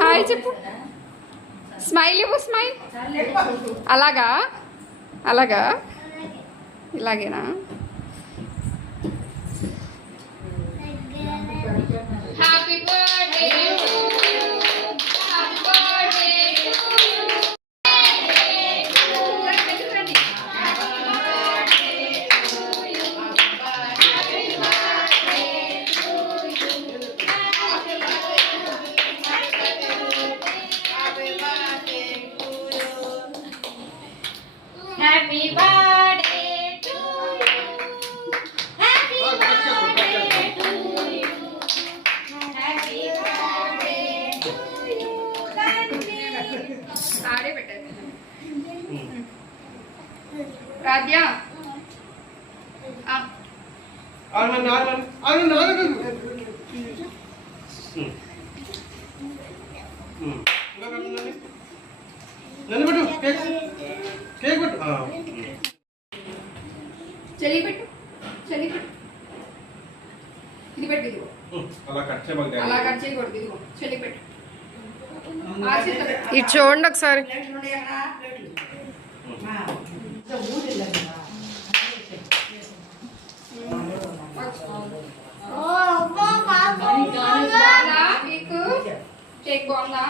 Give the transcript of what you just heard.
Hi చెప్పు. Smile ఇవ్వు, smile. అలాగా అలాగా ఇలాగేనా? Happy birthday Happy birthday to you. Happy birthday to you. Happy birthday to you. आड़े बेटा राध्या चलिए बेटू चलिए बेटू ఇది పెట్టు ఇదిగో అలా కట్ చేయకూడదు ఇదిగో చలి పెట్టు ఇది చూడండి ఒకసారి. కేక్ బాగుందా?